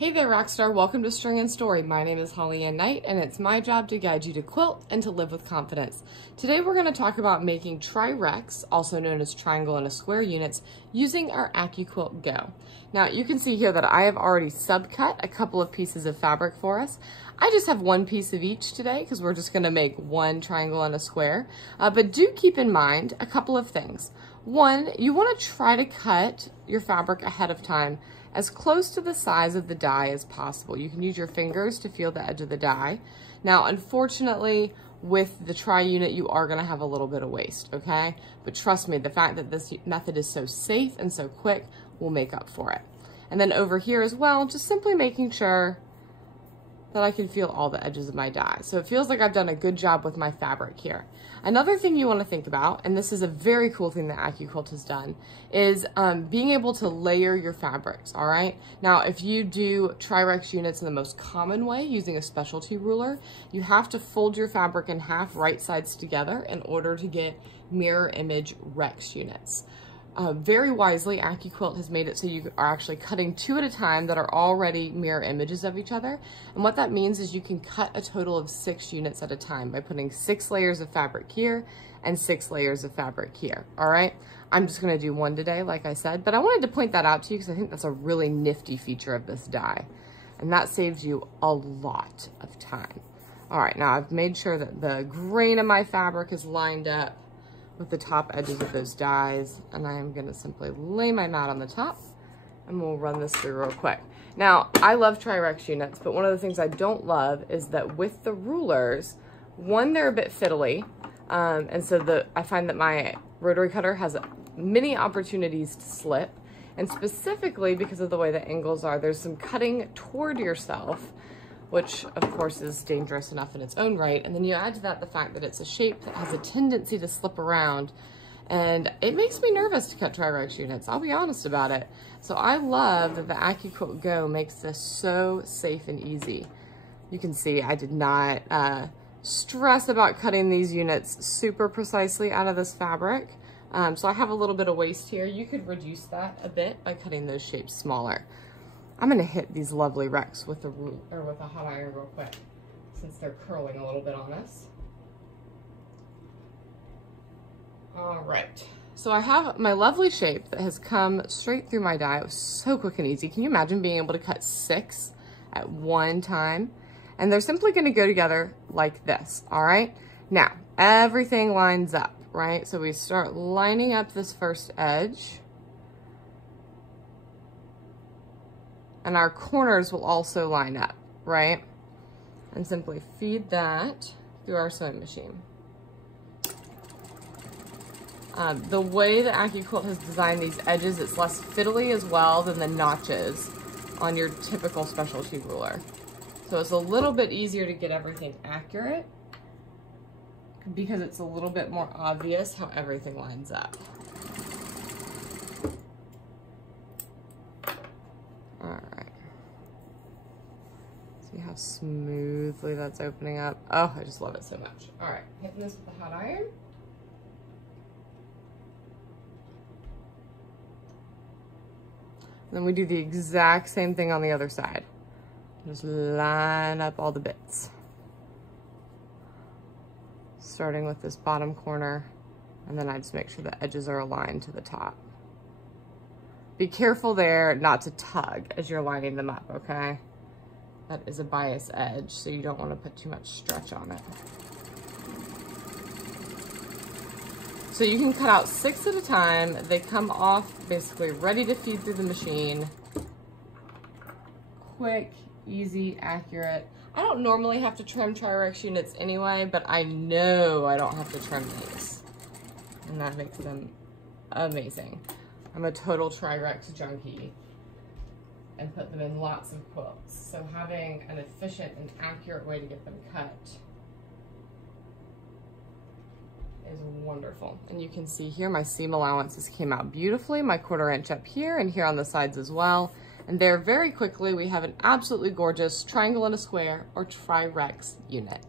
Hey there, Rockstar. Welcome to String and Story. My name is Holly Ann Knight, and it's my job to guide you to quilt and to live with confidence. Today, we're going to talk about making tri-rex, also known as triangle and a square units, using our AccuQuilt Go. Now, you can see here that I have already subcut a couple of pieces of fabric for us. I just have one piece of each today because we're just going to make one triangle and a square. But do keep in mind a couple of things. One, you want to try to cut your fabric ahead of time as close to the size of the die as possible. You can use your fingers to feel the edge of the die. Now, unfortunately, with the tri unit, you are gonna have a little bit of waste, okay? But trust me, the fact that this method is so safe and so quick will make up for it. And then over here as well, just simply making sure that I can feel all the edges of my die. So it feels like I've done a good job with my fabric here. Another thing you want to think about, and this is a very cool thing that AccuQuilt has done, is being able to layer your fabrics, all right? Now, if you do tri-rex units in the most common way, using a specialty ruler, you have to fold your fabric in half, right sides together, in order to get mirror image rex units. Very wisely, AccuQuilt has made it so you are actually cutting two at a time that are already mirror images of each other. And what that means is you can cut a total of 6 units at a time by putting 6 layers of fabric here and 6 layers of fabric here, all right? I'm just gonna do one today, like I said, but I wanted to point that out to you because I think that's a really nifty feature of this die. And that saves you a lot of time. All right, now I've made sure that the grain of my fabric is lined up with the top edges of those dies, and I am gonna simply lay my mat on the top and we'll run this through real quick. Now, I love tri-rex units, but one of the things I don't love is that with the rulers, one, they're a bit fiddly, and so I find that my rotary cutter has many opportunities to slip, and specifically because of the way the angles are, there's some cutting toward yourself, which of course is dangerous enough in its own right. And then you add to that the fact that it's a shape that has a tendency to slip around, and it makes me nervous to cut tri-rex units, I'll be honest about it. So I love that the AccuQuilt Go makes this so safe and easy. You can see I did not stress about cutting these units super precisely out of this fabric. So I have a little bit of waste here. You could reduce that a bit by cutting those shapes smaller. I'm gonna hit these lovely rex with a hot iron real quick, since they're curling a little bit on us. All right, so I have my lovely shape that has come straight through my die. It was so quick and easy. Can you imagine being able to cut 6 at one time? And they're simply gonna go together like this, all right? Now, everything lines up, right? So we start lining up this first edge, and our corners will also line up, right? And simply feed that through our sewing machine. The way that AccuQuilt has designed these edges, it's less fiddly as well than the notches on your typical specialty ruler. So it's a little bit easier to get everything accurate because it's a little bit more obvious how everything lines up. See how smoothly that's opening up? Oh, I just love it so much. All right, hitting this with the hot iron. Then we do the exact same thing on the other side. Just line up all the bits. Starting with this bottom corner, and then I just make sure the edges are aligned to the top. Be careful there not to tug as you're lining them up, okay? That is a bias edge, so you don't want to put too much stretch on it. So you can cut out 6 at a time. They come off basically ready to feed through the machine. Quick, easy, accurate. I don't normally have to trim tri-rex units anyway, but I know I don't have to trim these. And that makes them amazing. I'm a total tri-rex junkie and put them in lots of quilts. So having an efficient and accurate way to get them cut is wonderful. And you can see here my seam allowances came out beautifully, my 1/4 inch up here and here on the sides as well. And there very quickly we have an absolutely gorgeous triangle and a square or tri-rex unit.